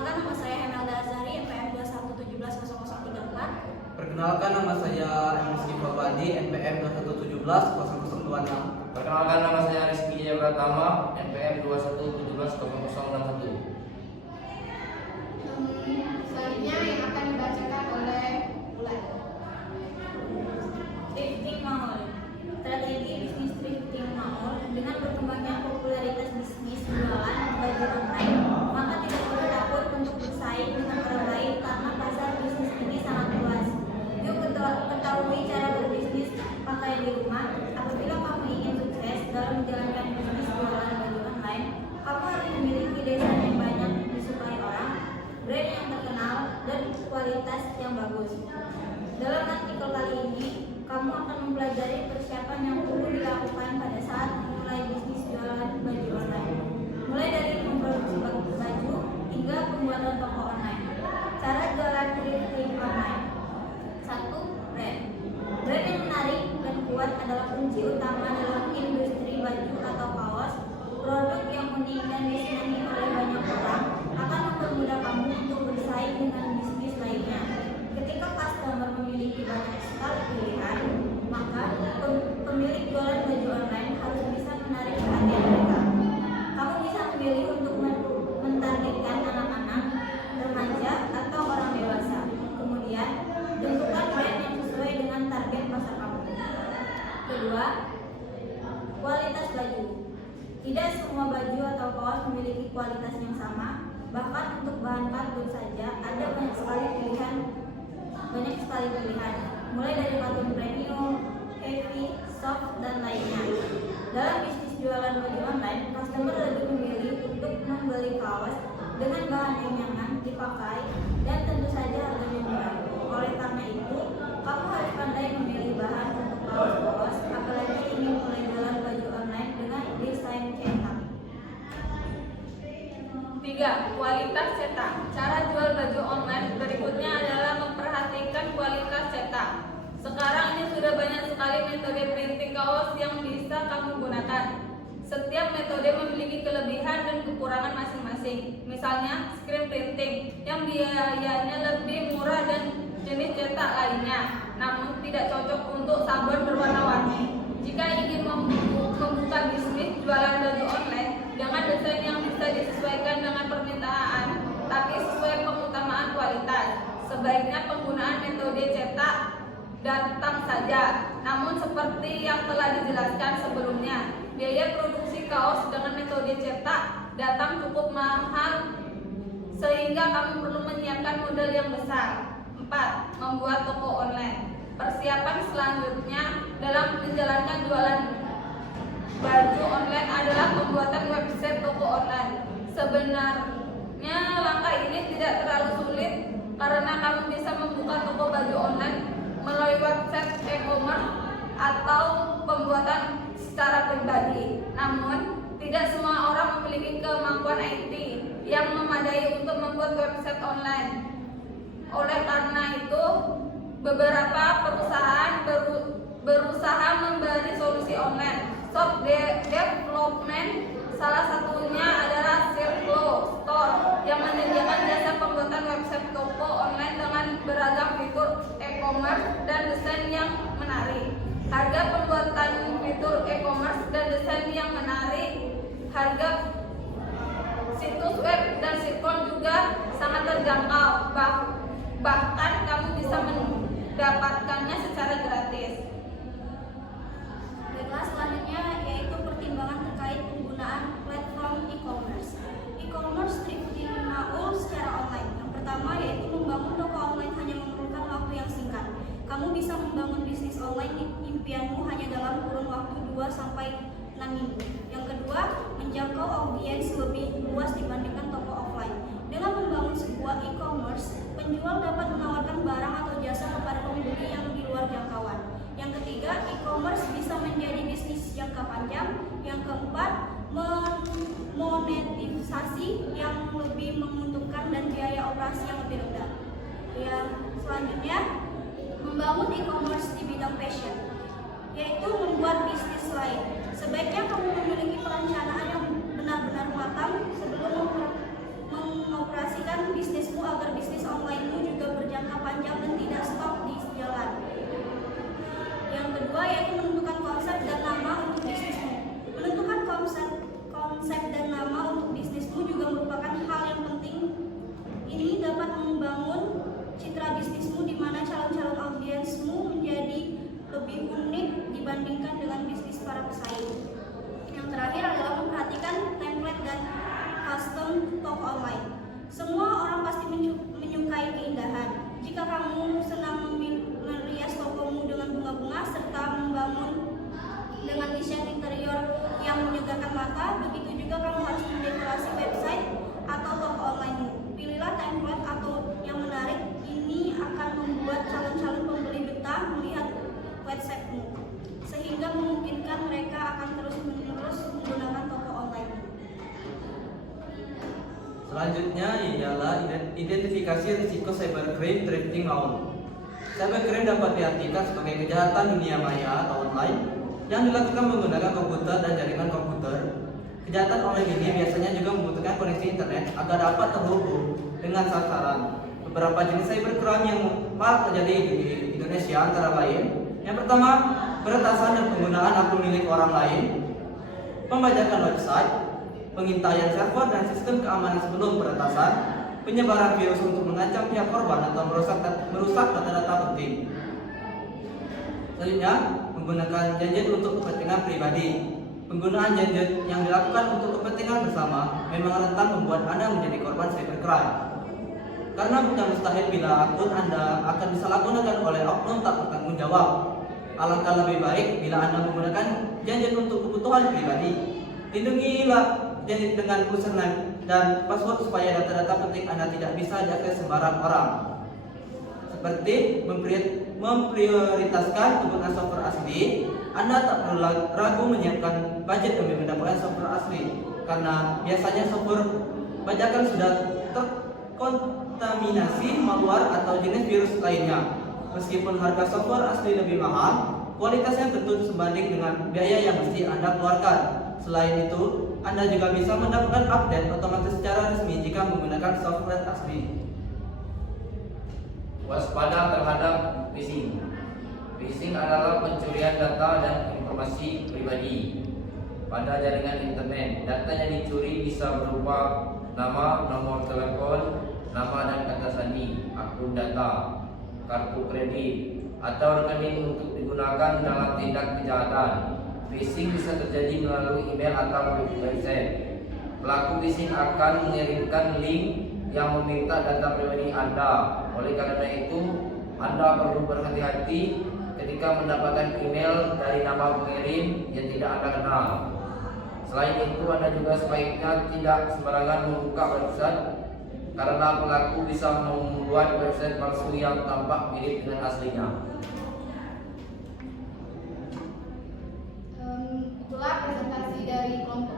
Perkenalkan, nama saya Hemelda Azhari, NPM 21170034. Perkenalkan, nama saya Rizky Fawadi, NPM 21170026. Perkenalkan, nama saya Rizky Pratama, NPM 21170061. Selanjutnya yang akan dibacakan oleh Bulan. Thrifting Mall. Strategi bisnis thrifting mall. Dengan berkembangnya popularitas bisnis jualan baju online, maka tidak perlu takut untuk bersaing dengan orang lain karena pasar bisnis ini sangat luas. Yuk ketahui cara berbisnis pakai di rumah. Apabila kamu ingin sukses dalam menjalankan bisnis jualan baju online, kamu harus memiliki desain yang banyak disukai orang, brand yang terkenal, dan kualitas yang bagus. Dalam artikel kali ini, kamu akan mempelajari persiapan yang perlu dilakukan pada saat memulai bisnis jualan baju online. Mulai dari memproduksi baju hingga pembuatan toko online. Cara jualan thrifting online. 1. Brand. Brand yang menarik dan kuat adalah kunci utama dalam industri baju atau kaos. Produk yang unik dan disenangi oleh banyak orang akan mempermudah kamu untuk bersaing dengan bisnis lainnya. Ketika customer memiliki banyak sekali pilihan, maka pemilik jualan baju online harus bisa menarik perhatian mereka. Kamu bisa memilih untuk mentargetkan anak-anak, remaja, atau orang dewasa. Kemudian, tentukan brand yang sesuai dengan target pasar kamu. Kedua, kualitas baju. Tidak semua baju atau kaos memiliki kualitas yang sama. Bahkan untuk bahan katun saja ada banyak sekali pilihan. Mulai dari katun premium, heavy, soft, dan lainnya. Dalam bisnis jualan baju online, customer lebih memilih untuk membeli kaos dengan bahan yang nyaman dipakai dan tentu saja harganya murah. Oleh karena itu, kamu harus pandai memilih bahan untuk kaos-kaos, apalagi ingin mulai jualan baju online dengan desain cetak. 3. Kualitas cetak. Cara jual baju online berikutnya adalah memperhatikan kualitas cetak. Sekarang ini sudah banyak sekali metode printing kaos yang bisa kamu gunakan. Setiap metode memiliki kelebihan dan kekurangan masing-masing. Misalnya, screen printing yang biayanya lebih murah dan jenis cetak lainnya, namun tidak cocok untuk sablon berwarna-warni. Jika ingin membuka bisnis jualan baju online dengan desain yang bisa disesuaikan dengan permintaan, tapi sesuai pengutamaan kualitas, sebaiknya penggunaan metode cetak datang saja. Namun seperti yang telah dijelaskan sebelumnya, biaya produksi kaos dengan metode cetak datang cukup mahal sehingga kamu perlu menyiapkan modal yang besar. 4. Membuat toko online. Persiapan selanjutnya dalam menjalankan jualan baju online adalah pembuatan website toko online. Sebenarnya langkah ini tidak terlalu sulit karena kamu bisa membuka toko baju online melalui website e-commerce atau pembuatan secara pribadi. Namun, tidak semua orang memiliki kemampuan IT yang memadai untuk membuat website online. Oleh karena itu, beberapa perusahaan berusaha memberi solusi online. Software development salah satunya adalah Silklo Store yang menyediakan jasa pembuatan website toko online dengan beragam fitur e-commerce dan desain yang menarik. Harga pembuatan fitur e-commerce dan desain yang menarik, harga situs web dan sitkon juga sangat terjangkau. Bahkan kamu bisa mendapatkannya secara gratis. Baiklah, selanjutnya yaitu pertimbangan terkait penggunaan platform e-commerce. E-commerce thrifting mall secara online. Yang pertama yaitu membangun toko online hanya memerlukan waktu yang singkat. Kamu bisa membangun bisnis online impianmu hanya dalam kurun waktu 2-6 minggu. Yang kedua, menjangkau audiens lebih luas dibandingkan toko offline. Dengan membangun sebuah e-commerce, penjual dapat menawarkan barang atau jasa kepada pembeli yang di luar jangkauan. Yang ketiga, e-commerce bisa menjadi bisnis jangka panjang. Yang keempat, monetisasi yang lebih menguntungkan dan biaya operasi yang lebih rendah. Yang selanjutnya, membangun e-commerce di bidang fashion, yaitu membuat bisnis lain. Sebaiknya kamu memiliki perencanaan yang benar-benar matang sebelum mengoperasikan Selanjutnya ialah identifikasi risiko cybercrime drifting maul. Cybercrime dapat diartikan sebagai kejahatan dunia maya atau online yang dilakukan menggunakan komputer dan jaringan komputer. Kejahatan online ini biasanya juga membutuhkan koneksi internet agar dapat terhubung dengan sasaran. Beberapa jenis cybercrime yang marak terjadi di Indonesia antara lain: yang pertama, peretasan dan penggunaan akun milik orang lain, pembajakan website, pengintaian server dan sistem keamanan sebelum peretasan, penyebaran virus untuk mengancam pihak korban atau merusak data-data penting. Selanjutnya, menggunakan gadget untuk kepentingan pribadi. Penggunaan gadget yang dilakukan untuk kepentingan bersama memang rentan membuat Anda menjadi korban cybercrime. Karena bukan mustahil bila akun Anda akan disalahgunakan oleh oknum tak bertanggung jawab. Alangkah lebih baik bila Anda menggunakan gadget untuk kebutuhan pribadi. Lindungilah gadget dengan username dan password supaya data-data penting Anda tidak bisa diakses sembarang orang. Seperti memprioritaskan penggunaan software asli. Anda tak perlu ragu menyiapkan budget demi mendapatkan software asli, karena biasanya software bajakan sudah terkontaminasi malware atau jenis virus lainnya. Meskipun harga software asli lebih mahal, kualitasnya tentu sebanding dengan biaya yang mesti Anda keluarkan. Selain itu, Anda juga bisa mendapatkan update otomatis secara resmi jika menggunakan software asli. Waspada terhadap phishing. Phishing adalah pencurian data dan informasi pribadi pada jaringan internet. Data yang dicuri bisa berupa nama, nomor telepon, nama dan kata sandi, akun data, kartu kredit, atau rekening untuk digunakan dalam tindak kejahatan. Phishing bisa terjadi melalui email atau website. Pelaku phishing akan mengirimkan link yang meminta data pribadi Anda. Oleh karena itu, Anda perlu berhati-hati ketika mendapatkan email dari nama pengirim yang tidak Anda kenal. Selain itu, Anda juga sebaiknya tidak sembarangan membuka website, karena pelaku bisa membuat website palsu yang tampak mirip dengan aslinya. Itulah presentasi dari kelompok